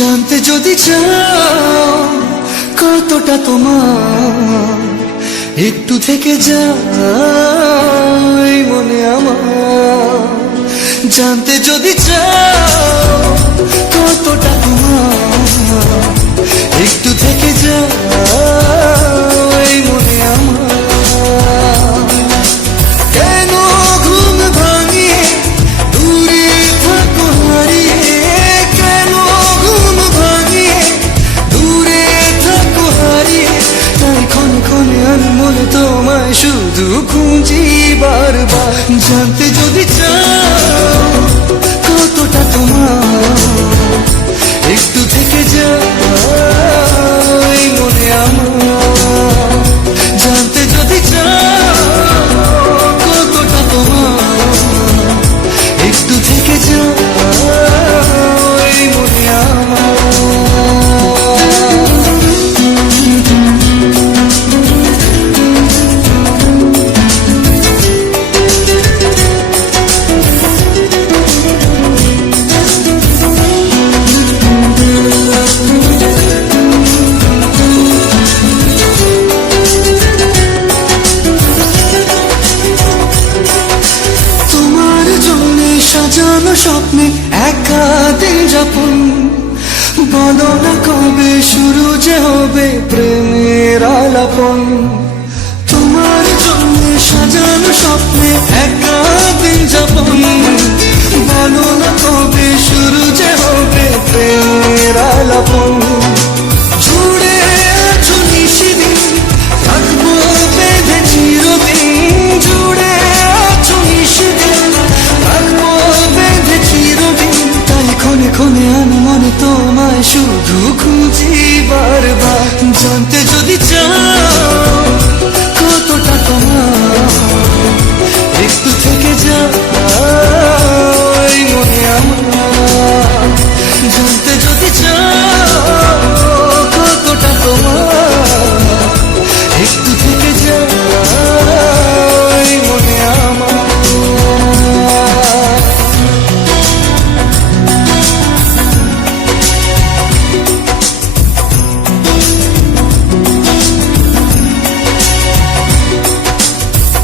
জানতে যদি চাও কতটা তোমার, একটু থেকে যাই মনে আমার। জানতে যদি চাও কতটা তোমার, একটু থেকে যাই মনে আমার। কেন ঘুম ভাঙিয়ে দূরে থাকো হারিয়ে, কেন ঘুম ভাঙিয়ে দূরে থাকো হারিয়ে, তাই ক্ষণে ক্ষণে আমি মনে তোমায় শুধু খুঁজি বারবার। জানতে যদি চাও কতটা তোমার, একটু থেকে যাই মনে আমার। জানতে যদি চাও কতটা তোমার, একটু থেকে যাই মনে আমার। সাজানো স্বপ্নে একা দিন যাপন, বলো না কবে শুরু যে হবে প্রেমের আলাপন। তোমার জন্য সাজানো স্বপ্নে একা দিন যাপন, বলো না কবে শুরু যে হবে প্রেমের আলাপন। জুড়ে আছো নিশিদিন, থাকবো বেঁধে চিরদিন। জুড়ে আছো নিশিদিন, থাকবো বেঁধে চিরদিন। তাই ক্ষণে ক্ষণে আমি মনে তোমায় শুধু খুঁজি বারবার। জানতে যদি চাও কতটা তোমার, একটু থেকে যাই মনে আমার। জানতে যদি চাও কতটা তোমার, একটু থেকে যাই মনে আমার।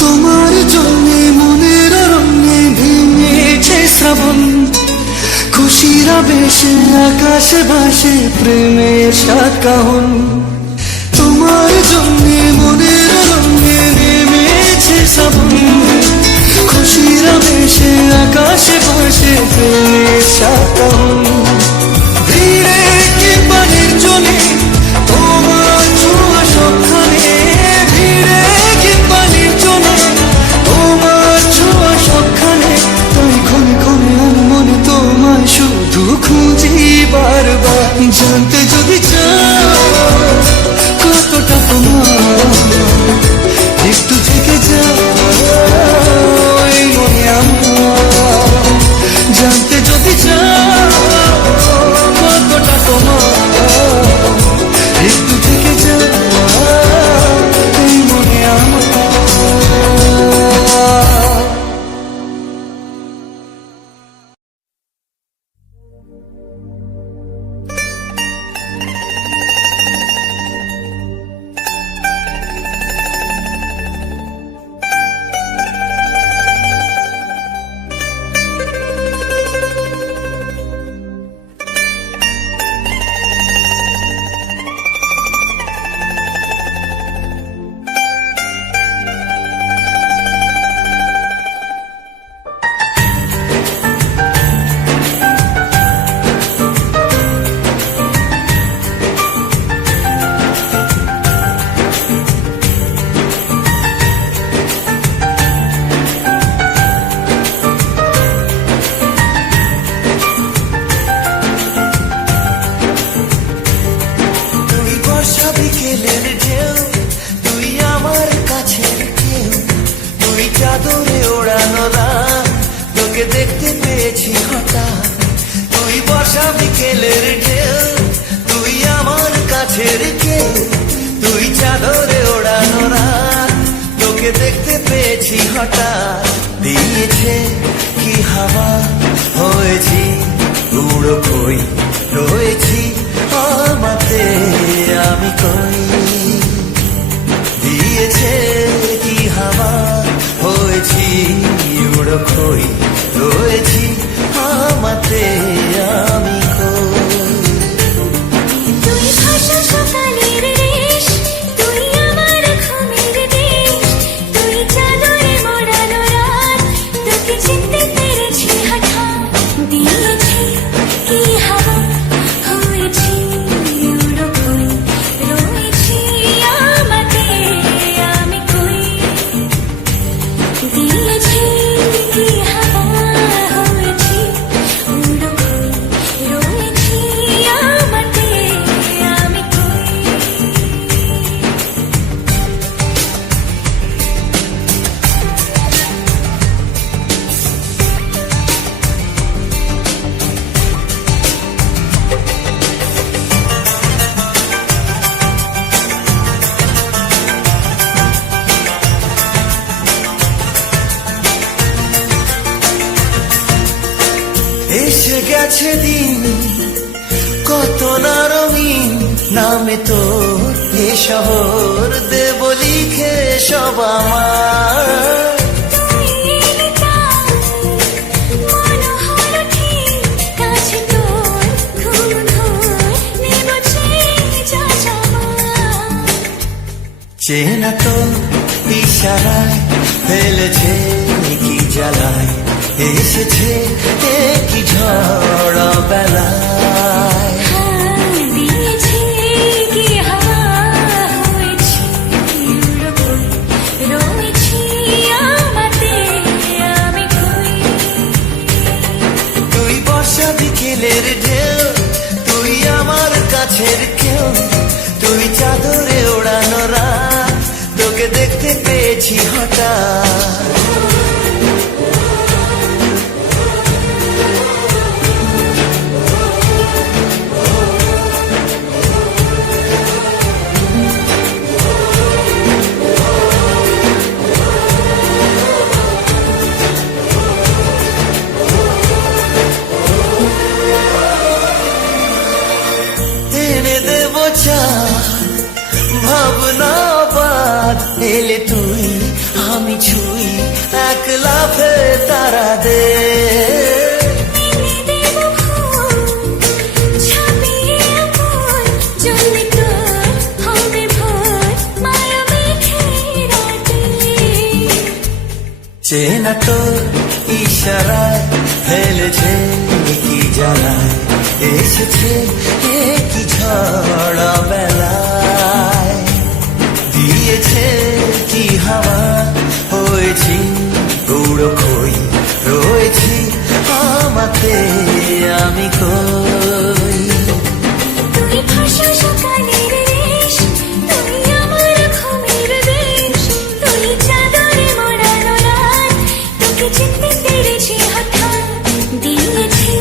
তোমার জন্যে মনের রঙে ভেঙেছে শ্রাবণ, খুশির আবেশে আকাশে ভাসে প্রেমের সাতকাহন। তোমার জন্যে মনের রঙে নেমেছে শ্রাবণ, খুশির আবেশে আকাশে ভাসে প্রেমের সাতকাহন। ভিড়ে কিংবা নির্জনে তোমার ছোঁয়া সবখানে, ভিড়ে কিংবা নির্জনে তোমার ছোঁয়া সবখানে। তাই ক্ষণে ক্ষণে আমি মনে তোমায় শুধু খুঁজি বারবার। জানতে যদি চাও কতটা তোমার, একটু থেকে যাই মনে আমার। জানতে যদি চাও কতটা তোমার, একটু থেকে যাই মনে আমার। চাদরে ওড়ানো রাত তোকে দেখতে পেয়েছি হঠাৎ। তুই বর্ষা বিকেলের ঢেউ, তুই আমার কাছের কেউ। তুই চাদরে ওড়ানো রাত তোকে দেখতে পেয়েছি হঠাৎ। দিয়েছে কি হাওয়া, হয়েছি উড়ো কই রয়েছি কই রয়েছি আমাতে আমি কই। তুই ভাষা সকালের রেশ, তুই আমার ঘুমের দেশ, তুই চাদরে মোড়ানো রাত, তোকে চিনতে পেরেছি হঠাৎ। দিয়েছি কি হাওয়া, হয়েছি উড়ো কই, রয়েছি আমাতে আমি কই। দিয়েছি কি হাওয়া, হয়েছি উড়ো কই, রয়েছি আমাতে আমি কই। এসে গেছে দিন কত না রঙিন, নামে তোর এ শহর দেব লিখে সব আমার। তুই এলি তাই মনোহর ঠিক, কাছে তোর ঘুম ঘুর নেব চেয়ে যা যাওয়ার। চেনা তো ইশারায় ফেলেছে কি জ্বালায়, এসেছে কি ঝড় বেলায়। দিয়েছি কি হাওয়া, হয়েছি উড়ো কই, রয়েছি আমাতে আমি কই। তুই বর্ষা বিকেলের ঢেউ, তুই আমার কাছের কেউ, তুই চাদরে ওড়ানো রাত, তোকে দেখতে পেয়েছি হঠাৎ। এনে দেব চা ভাবনা বাদ, এলে তুই আমি ছুই এক লাফে তারা দে। এনে দেব ফুল, ছাপিয়ে ফুল, জ্বলবে তোর হবে ভোর, মায়া মেঘে রাতে। চেনা তোর ইশারায় ফেলেছে কি জ্বালায়, এসেছে কি ঝড় বেলায়। দিয়েছে কি হাওয়া, হয়েছি উড়ো কই, রয়েছি আমাতে আমি কই। তুই ভাষা সকালের রেশ, তুই আমার ঘুমের দেশ, তুই চাদরে মোড়ানো রাত, তোকে চিনতে পেরেছি হঠাৎ। দিয়েছি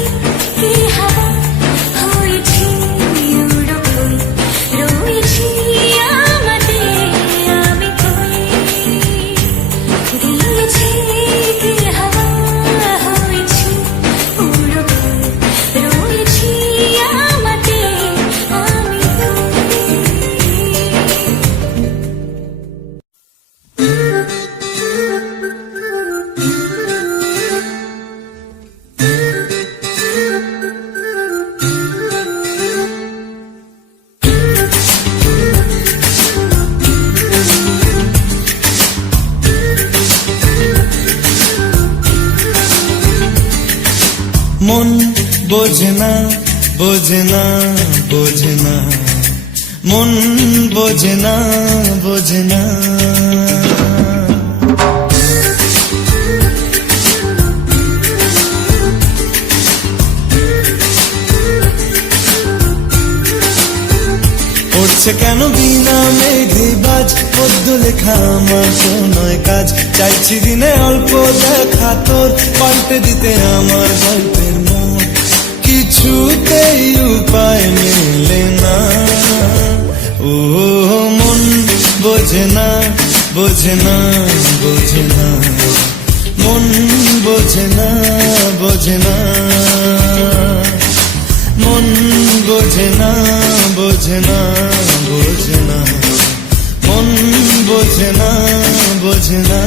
কি হাওয়া, হয়েছি উড়ো কই, রয়েছি আমাতে আমি কই। দিয়েছি কি হাওয়া, হয়েছি উড়ো কই, রয়েছি আমাতে আমি মন বোঝে না বোঝে না বোঝে না, মন বোঝে না বোঝে না। পড়ছে কেন বিনা মেঘে বাজ, পদ্য লেখা আমার তো নয় কাজ। চাইছি দিনে অল্প দেখা তোর, পাল্টে দিতে আমার গল্পের মোড়। কিছুতেই উপায় মেলে না, ও মন বোঝে না বোঝে না বোঝে না, মন বোঝে না বোঝে না, মন বোঝে না বোঝে না বোঝে না, মন বোঝে না বোঝে না।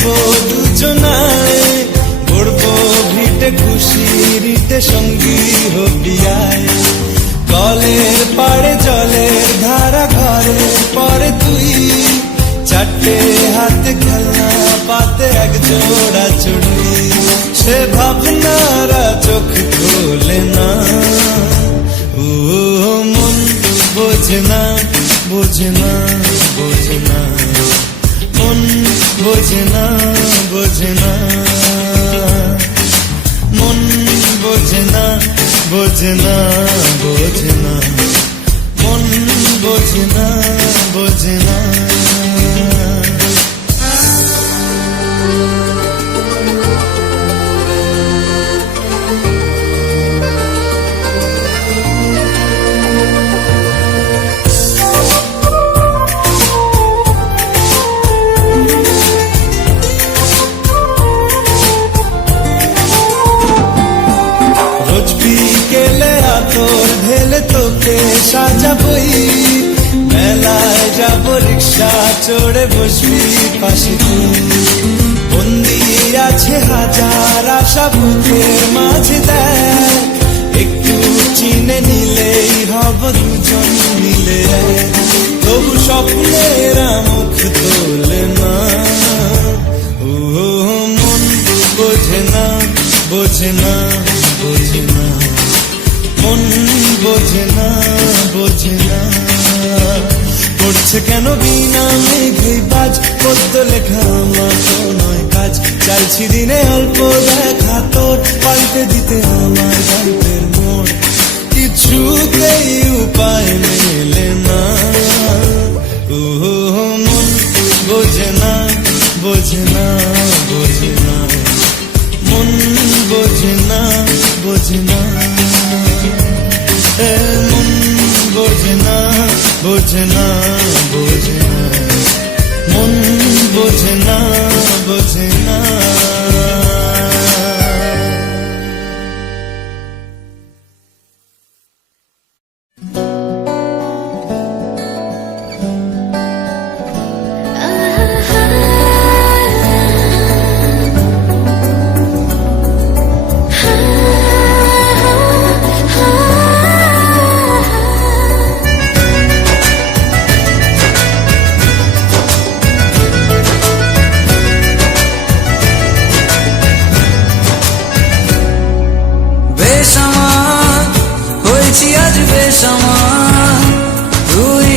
উঠবো দুজনায়, গড়বো ভিটে খুশির ইটে, সঙ্গী হবি আয়। কলের পাড়ে জলের ধারা, ঘরে পরে তুই, চারটে হাতে খেলনা পাতে এক জোড়া চুড়ি। সে ভাবনারা চোখ খোলে না, ও মন বোঝে না, বোঝে না, বোঝে না, মন বোঝে না, বোঝে না, মন বোঝে না, বোঝে না, বোঝে না, মন বোঝে না, বোঝে না। রোজ বিকেলে আতর ঢেলে তোকে সাজাবই, মেলায় যাব রিক্সা চড়ে বসবি পাশে তুই। বন্দি আছে হাজার আশা বুকের মাঝে, দেখ একটু চিনে নিলেই হব দুজন মিলে এক। তবু স্বপ্নেরা মুখ তোলে না, ও মন বোঝে না, বোঝে না, বোঝে না, মন বোঝে না, বোঝে না। করছে কেন বিনা মেঘে বাজ, পদ্য লেখা আমার তো নয় কাজ। চাইছি দিনে অল্প দেখা তোর, পাল্টে দিতে আমার গল্পের মোড়। কিছুতেই উপায় মেলে না, ও মন বোঝে না, বোঝে না, বোঝে না, মন বোঝে না, বোঝে না, মন বোঝে না, বোঝে না, বোঝে না, মন বোঝে না, বোঝে না। বেসামাল হয়েছি আজ বেসামাল, তুই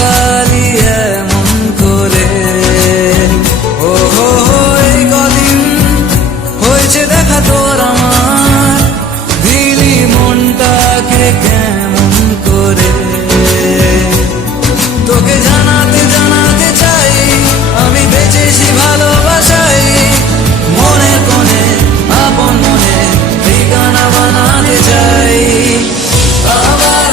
গালি এমন করে। ও হো হো, এই কদিন হয়েছে দেখা তোর আমার, দিলি মনটাকে কেমন করে। তোকে জানাতে জানাতে চাই, আমি বেঁচেছি ভালোবাসাই। মনে কোণে আপন মনে ঠিকানা বানাতে চাই। আবার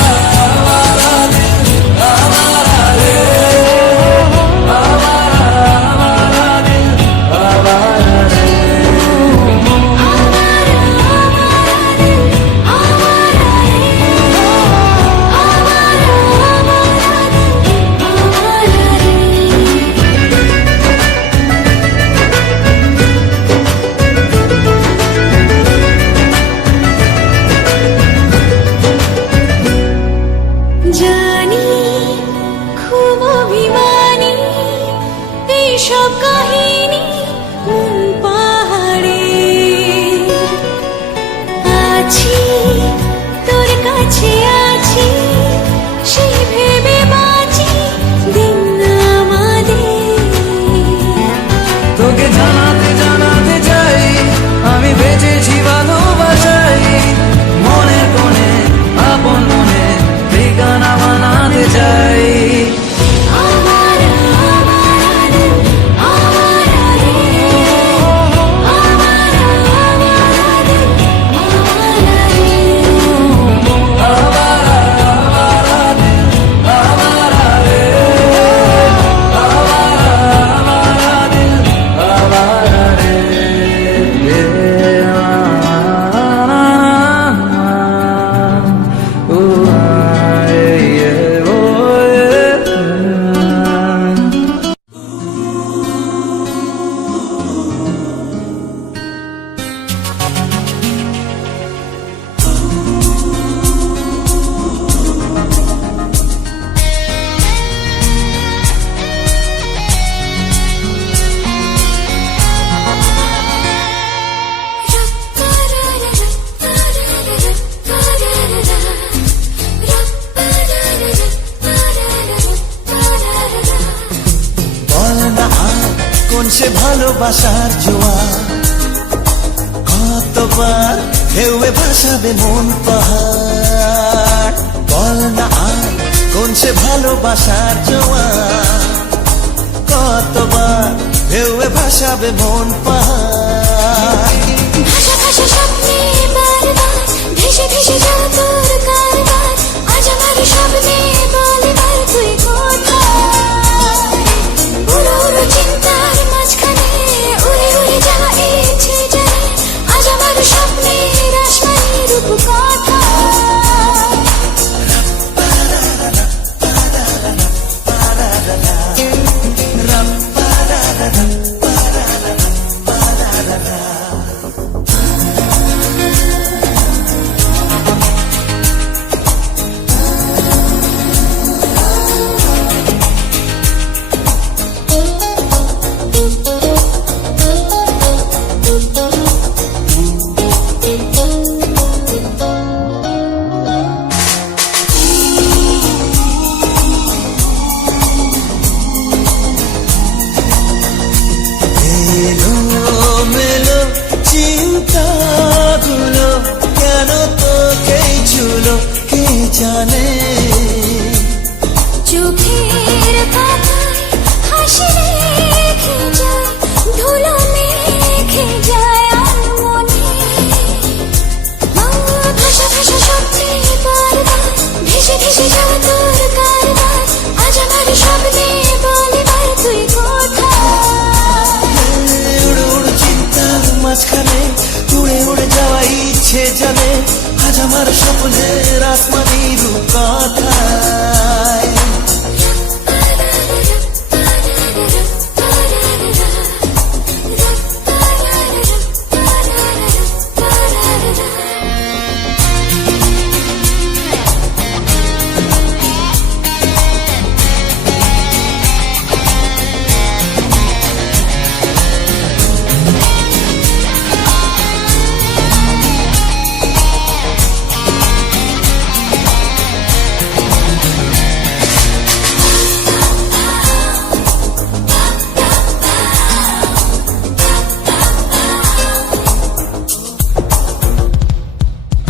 ভালোবাসার জোয়ার, কতবার ঢেউয়ে ভাসাবে মন পাহাড়। বল না আর কোন সে ভালোবাসার জোয়ার, কতবার ঢেউয়ে ভাসাবে মন পাহাড়। ভাষা ভাষা স্বপ্নে বারবার ভেসে ভেসে যাও তোর কারবার, আজ আমার স্বপ্নে বল এবার তুই কোথায়? উড়ো উড়ো চিন্তার মাঝখানে উড়ে উড়ে যাওয়া ইচ্ছে জানে, আজ আমার স্বপ্নের আসমানি রূপ কোথায়? এলোমেলো চিন্তাগুলো কেন তোকেই ছুলো কে জানে। চোখের পাতায় হাসি রেখে যায়, ধুলো মেখে যায় আনমনে। ভাষা ভাষা স্বপ্নে বারবার ভেসে ভেসে যাওয়া তোর কারবার, আজ আমার স্বপ্নে বল এবার তুই কোথায়? উড়ে উড়ে চিন্তার মাঝখানে উড়ে উড়ে যাওয়া ইচ্ছে জানে, আজ আমার স্বপ্নের আসমানি রূপ কথায়।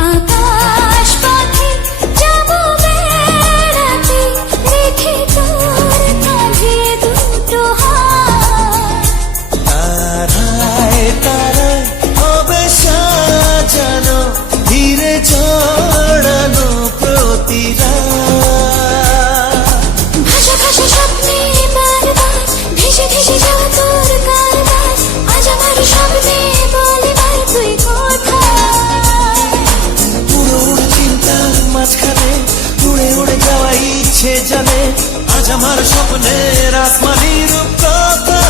আকাশ পথে যাবো বেড়াতে, রেখে তোর কাঁধে দুটো হাত। তারায় তারায় হবে সাজানো ধীরে জড়ানো প্রতিরা। ভাষা ভাষা স্বপ্নে বারবার ভেসে ভেসে যাওয়া তোর কারবার, আজ আমার স্বপ্নে বল এবার তুই কোথায়? উড়ো উড়ো চিন্তার মাঝখানে উড়ে উড়ে যাওয়া ইচ্ছে জানে, আজ আমার স্বপ্নের আসমানি রূপ কথা।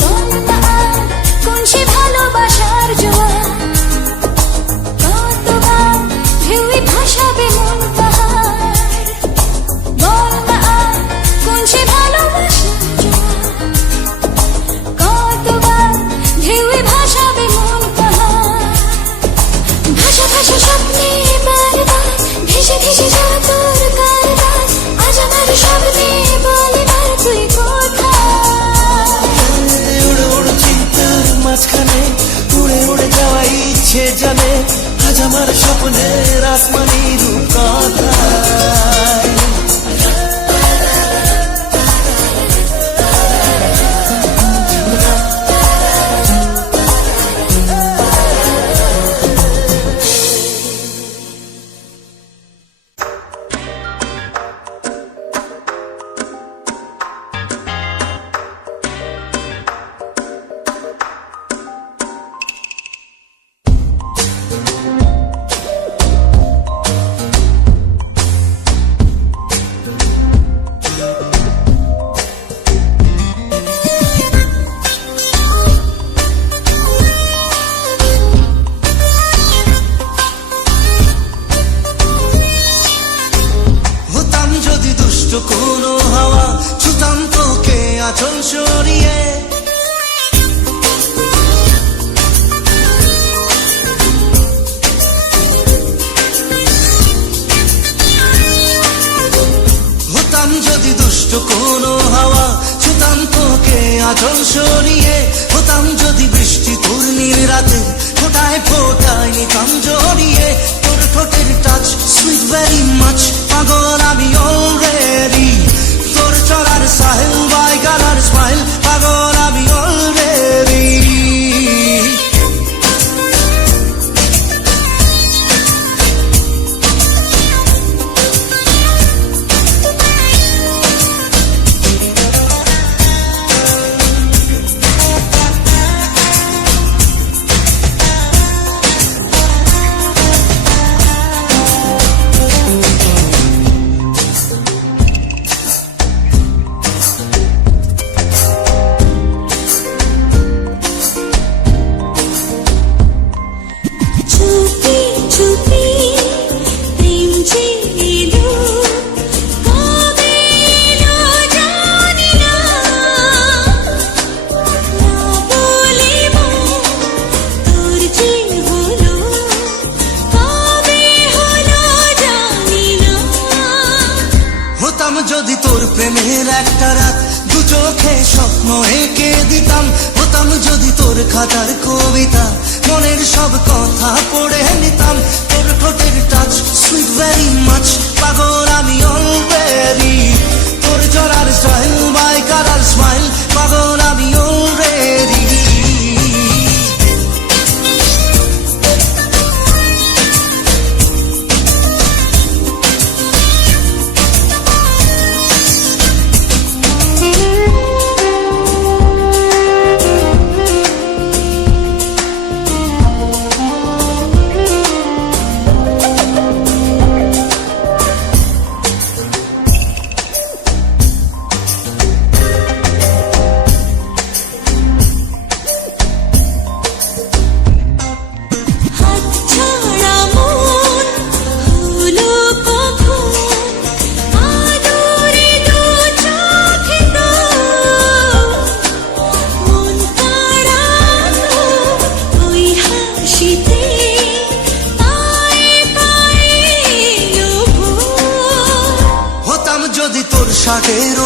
বল না আর কোন সে ভালোবাসার জোয়ার, কতবার ঢেউয়ে ভাসাবে মন পাহাড়। বল না আর কোন সে ভালোবাসার জোয়ার, কতবার ঢেউয়ে ভাসাবে মন পাহাড়। ভাষা ভাষা স্বপ্নে বারবার ভেসে ভেসে যাওয়া তোর কারবার, আজ আমার স্বপ্নে বল এবার তুই কোথায়? উড়ো উড়ো চিন্তার মাঝখানে উড়ে উড়ে যাওয়া ইচ্ছে জানে, আজ আমার স্বপ্নের আসমানি রূপ কথায়। আঁচল সরিয়ে হতাম যদি বৃষ্টি তোর নীল রাতে ফোটায় ফোটায় নিতাম জড়িয়ে তোর ঠোঁটের টাচ সুইট ভেরি মাচ পাগল আমি অলরেডি তোর চলার সাহেল বাই গালার স্মাইল পাগল আমি অলরেডি চুপি চুপি প্রেম যে এলো কবে এলো জানি না না বলিব তোর যে হলো কবে হলো জানি না হতাম যদি তোর প্রেমের একটা রাত দু চোখে স্বপ্ন এঁকে দিতাম হতাম যদি তোর খাতার কবিতা মনের সব কথা পড়ে নিতাম তোর ঠোঁটের টাচ সুইট ভেরি মাচ পাগল আমি অলরেডি তোর জড়ার স্টাইল বাই কালার স্মাইল পাগল আমি অলরেডি হাত ছাড়া মন হলো কখন আদরে দু চোখে তো মন কাড়ানো ওই হাসিতে পায়ে পায়ে লোভ হতাম যদি তোর শাকের